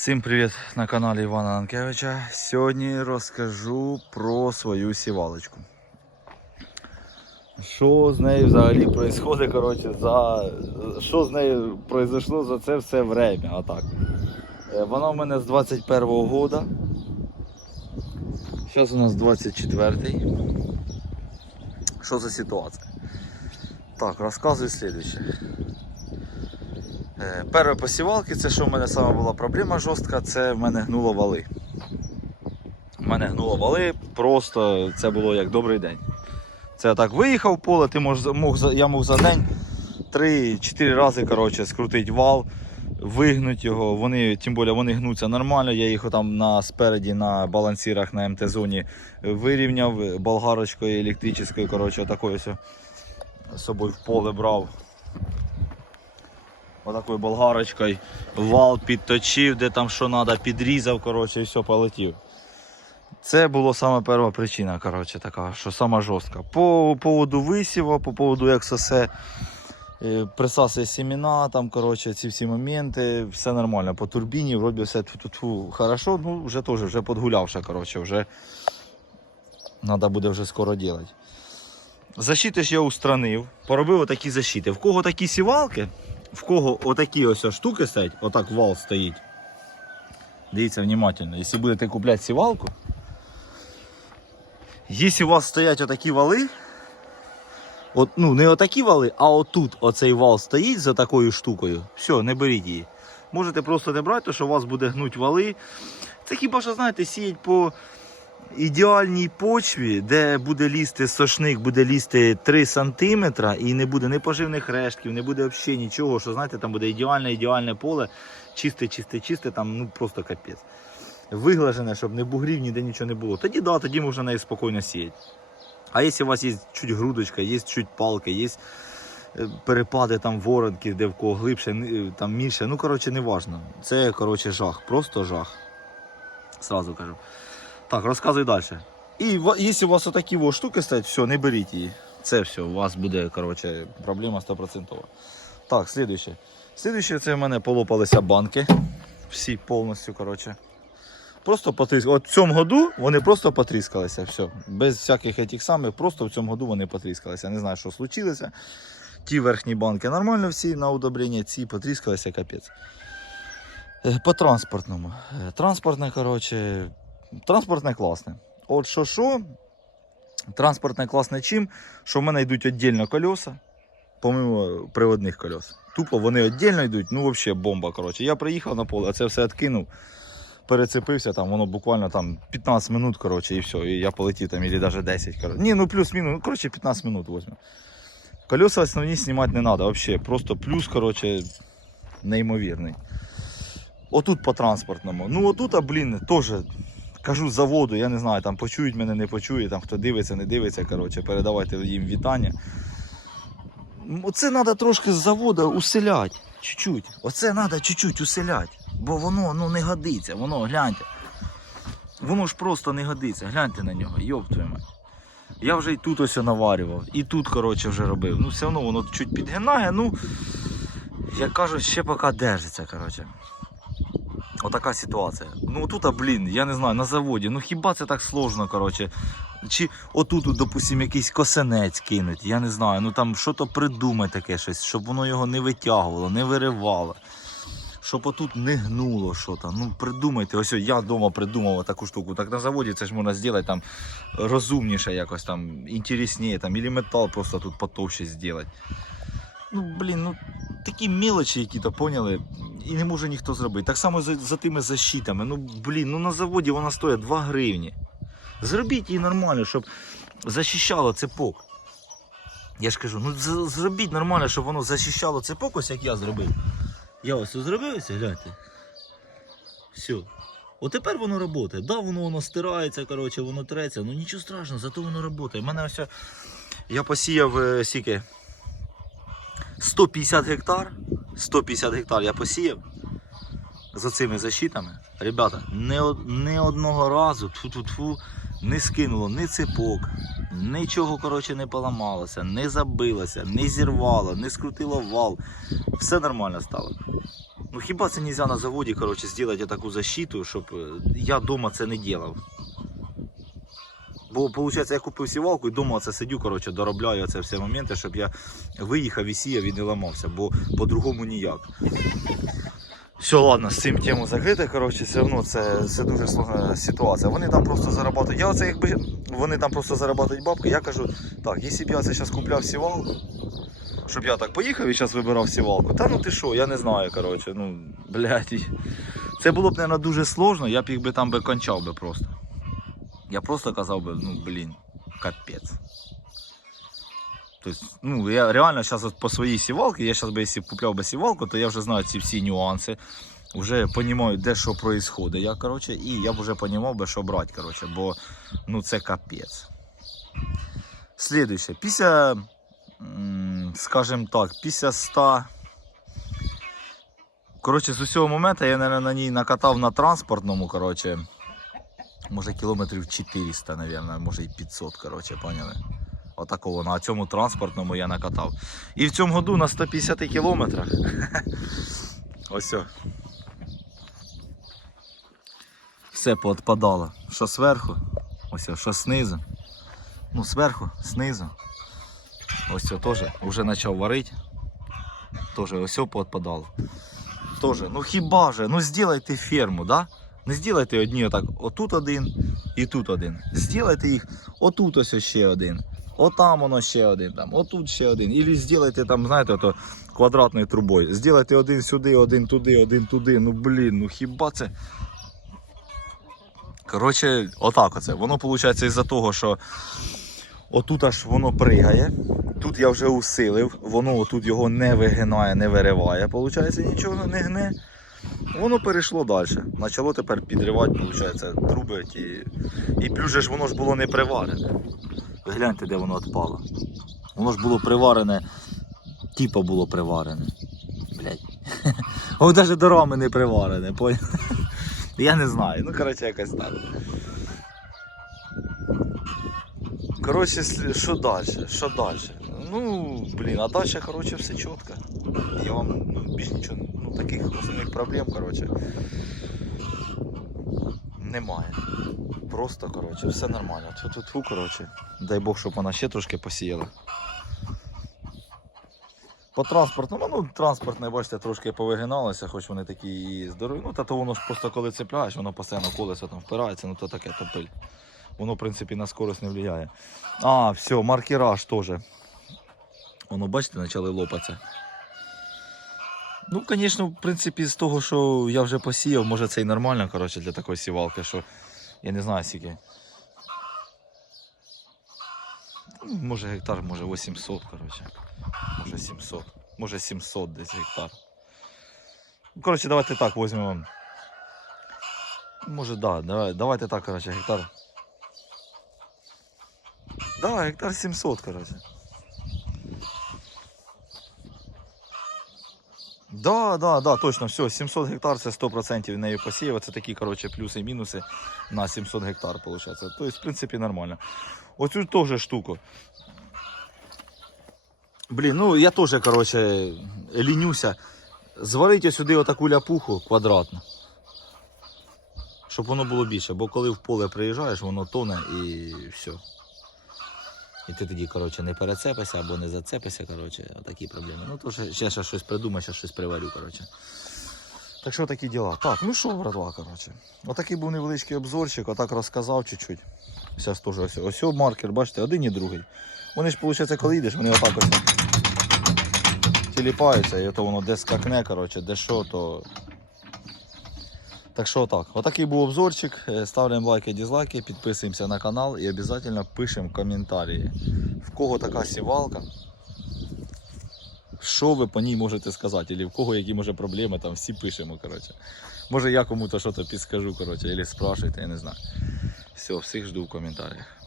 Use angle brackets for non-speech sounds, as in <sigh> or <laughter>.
Всім привіт на каналі Івана Анкевича. Сьогодні розкажу про свою сівалочку. Що з нею взагалі відбувається, коротше, за... що з нею произошло за це все время. Отак. Е, Вона в мене з 21-го года. Зараз у нас 24-й. Що за ситуація? Так, розказую слідуюче. Е, Перше посівалки, це що в мене саме була проблема жорстка, це в мене гнуло вали. У мене гнуло вали, просто це було як добрий день. Це я так виїхав поле, ти мож, мог, я мог за день 3-4 рази коротше, скрутити вал, вигнути його. Вони, тим більше вони гнуться нормально. Я їх там на, спереді на балансірах на МТ-зоні вирівняв болгарочкою електричною, коротше, такою ось з собою в поле брав. Отакою болгарочкою вал підточив, де там що треба, підрізав, коротше, і все полетів. Це була саме перша причина, коротше, така, що сама жорстка. По поводу висіва, по поводу як сосе е, присасує семена, там, коротше, ці всі моменти, все нормально. По турбіні, вроді все тьфу-тьфу, хорошо, ну вже теж, вже подгулявша, коротше, вже треба буде вже скоро робити. Защити ж я устранив, поробив отакі защити. В кого такі сівалки, в кого отакі ось штуки стоять, отак вал стоїть. Дивіться внимательно, якщо будете купляти сівалку, якщо у вас стоять отакі вали, от, ну не отакі вали, а отут оцей вал стоїть за такою штукою, все, не беріть її. Можете просто не брати, тому що у вас буде гнуть вали. Це хіба що, знаєте, сіять по ідеальній почві, де буде лізти сошник, буде лізти 3 см і не буде ні поживних рештків, не буде взагалі нічого, що знаєте, там буде ідеальне, ідеальне поле, чисте, чисте, чисте, там ну просто капець. Виглажене, щоб не бугрів, ніде нічого не було. Тоді да, тоді можна нею спокійно сіяти. А якщо у вас є чуть грудочка, є чуть палки, є е, перепади там воронки, де в кого глибше, ни- там більше, ну коротше, не важно. Це коротше жах, просто жах. Сразу кажу. Так, розказуй далі. І якщо у вас отакі во штуки стоять, все, не беріть її. Це все, у вас буде коротше, проблема 100%. Так, слідуюче. Слідуюче це в мене полопалися банки. Всі повністю, коротше. Просто потріскали. От в цьому году вони просто потріскалися. Все. Без всяких этих самих, просто в цьому году вони потріскалися. Не знаю, що случилося. Ті верхні банки нормально всі на удобрення, ці потріскалися капець. Е, По транспортному. Е, Транспортне, коротше, транспортне класне. От що що, транспортне класне чим, що в мене йдуть віддільно колеса, помимо приводних колес. Тупо вони віддільно йдуть, ну взагалі бомба. коротше. Я приїхав на поле, а це все відкинув, перецепився, там, воно буквально там 15 минут, коротше, і все. І я полетів там, або навіть 10. Коротше. Ні, ну плюс-мінус, ну коротше 15 минут возьму. Колеса основні знімати не треба, взагалі. Просто плюс, коротше, неймовірний. Отут по транспортному. Ну отут, а, блін, теж кажу заводу, я не знаю, там почують мене, не почують, там хто дивиться, не дивиться. Коротше, передавайте їм вітання. Оце треба трошки з заводу уселяти. Чуть-чуть. Оце треба чуть-чуть уселяти. Бо воно ну, не годиться, воно гляньте. Воно ж просто не годиться. Гляньте на нього, йоп твою мать. Я вже і тут ось наварював, і тут, коротше, вже робив. Ну, все одно воно чуть підгинає, ну, як кажуть, ще поки держиться, коротше. Отака ситуація. Ну тут, блін, я не знаю, на заводі. Ну хіба це так сложно, коротше. Чи отут, от, допустим, якийсь косинець кинуть, я не знаю. Ну там що то придумай таке щось, щоб воно його не витягувало, не виривало. Щоб отут не гнуло що там. Ну придумайте, ось я вдома придумав таку штуку. Так на заводі це ж можна зробити там розумніше якось там, інтересніше, там, і метал просто тут потовще зробити. Ну, блін, ну такі мелочі, які то поняли, і не може ніхто зробити. Так само за, за тими защитами. Ну, блін, ну на заводі вона стоїть 2 гривні. Зробіть її нормально, щоб захищало цепок. Я ж кажу, ну зробіть нормально, щоб воно захищало цепок, ось як я зробив. Я ось зробив, ось, гляньте. Все. От тепер воно працює. Да, воно воно стирається, коротше, воно треться. Ну нічого страшного, зато воно працює. У мене ось я посіяв е, скільки? 150 гектар. 150 гектар я посіяв за цими защитами. Ребята, не, не одного разу тфу-тфу-тфу, не скинуло ні ципок, нічого коротше, не поламалося, не забилося, не зірвало, не скрутило вал. Все нормально стало. Ну хіба це нельзя на заводі, коротше, зробити таку защиту, щоб е, я вдома це не робив. Бо, виходить, я купив сівалку і вдома це сидю, коротше, доробляю це всі моменти, щоб я виїхав і сіяв і не ламався, бо по-другому ніяк. Все, ладно, з цим тему закрита, коротше, все одно це, це дуже сложна ситуація. Вони там просто зарабатують. Я оце якби вони там просто зарабатують бабки. Я кажу, так, якщо б я це зараз купляв сівалку, щоб я так поїхав і зараз вибирав сівалку. Та ну ти що, я не знаю, коротше, ну, блядь. Це було б, мабуть, дуже сложно, я б їх би там би кончав би просто. Я просто казав би, ну блін, капець. Тобто, ну, я реально зараз по своїй сівалці, я зараз би, якщо купляв би сівалку, то я вже знаю ці всі нюанси. Вже розумію, де що відбувається, я, коротше, і я б вже розумів би, що брати, коротше, бо ну це капець. Слідуюче, після, скажімо так, після 100 Коротше, з усього моменту я наверное, на ній накатав на транспортному, коротше, може кілометрів 400, наверное, може і 500, коротше, поняли? Отакого, на цьому транспортному я накатав. І в цьому году на 150 кілометрах. <laughs> Ось. Все поотпадало. Що зверху, ось, що знизу. Ну, зверху, знизу. Ось це теж вже почав варити. Теж ось поотпадало. Тоже, ну хіба же, ну сделайте ферму, да? Не сделайте одні отак, отут один і тут один. Сделайте їх, отут ось ще один. Отам воно ще один, там, отут ще один. Ілі сделайте там, знаєте, ото квадратною трубою. Сделайте один сюди, один туди, один туди. Ну блін, ну хіба це. Коротше, отак оце. Воно виходить із-за того, що отут аж воно пригає. Тут я вже усилив, воно тут його не вигинає, не вириває, виходить, нічого не гне. Воно перейшло далі. Почало тепер підривати, виходить, труби ті. І плюс же ж воно ж було не приварене. Ви гляньте, де воно відпало. Воно ж було приварене, типа було приварене. Блять. <laughs> Воно навіть до рами не приварене, понял? <laughs> Я не знаю. Ну, коротше, якось так. Коротше, що далі? Що далі? Ну, блін, а далі, коротше, все чітко. Я вам ну, більш нічого, ну, таких основних проблем, коротше, немає. Просто, коротше, все нормально. Тут, тут, тут, коротше. Дай Бог, щоб вона ще трошки посіяла. По транспортному, ну, транспортне, бачите, трошки повигиналося, хоч вони такі і здорові. Ну, та то воно ж просто коли цепляєш, воно постійно колесо там впирається, ну то таке то пиль. Воно, в принципі, на скорость не впливає. А, все, маркераж теж. Воно, бачите, почали лопатися. Ну, звісно, в принципі, з того, що я вже посіяв, може це і нормально, коротше, для такої сівалки, що я не знаю скільки. Може гектар, може 800, коротше. Може 700. Може 700 десь гектар. Ну, Коротше, давайте так візьмемо. Може, да, давай, давайте так, коротше, гектар. Да, гектар 700, коротше. Да, да, да, точно, все, 700 гектар це 100% нею посіяв. Це такі, коротше, плюси і мінуси на 700 гектар, виходить. Тобто, в принципі, нормально. Оцю теж штуку. Блін, ну я теж, коротше, лінюся. Зварити сюди отаку ляпуху квадратну. Щоб воно було більше, бо коли в поле приїжджаєш, воно тоне і все. І ти тоді, коротше, не перецепишся або не зацепишся, коротше, отакі проблеми. Ну, то ще, ще щось придумаю, ще щось приварю, коротше. Так що такі діла. Так, ну що, братва, коротше. Отакий був невеличкий обзорчик, отак розказав чуть-чуть. Зараз теж ось, ось маркер, бачите, один і другий. Вони ж, виходить, коли йдеш, вони отак ось тіліпаються, і то воно де скакне, коротше, де що, то. Так що так, отакий був обзорчик. Е, Ставимо лайки, дізлайки, підписуємося на канал і обов'язково пишемо коментарі. В кого така сівалка? Що ви по ній можете сказати? Або в кого які може проблеми, там всі пишемо. коротше. Може я кому-то щось підскажу, коротше, або спрашуйте, я не знаю. Все, всіх жду в коментарях.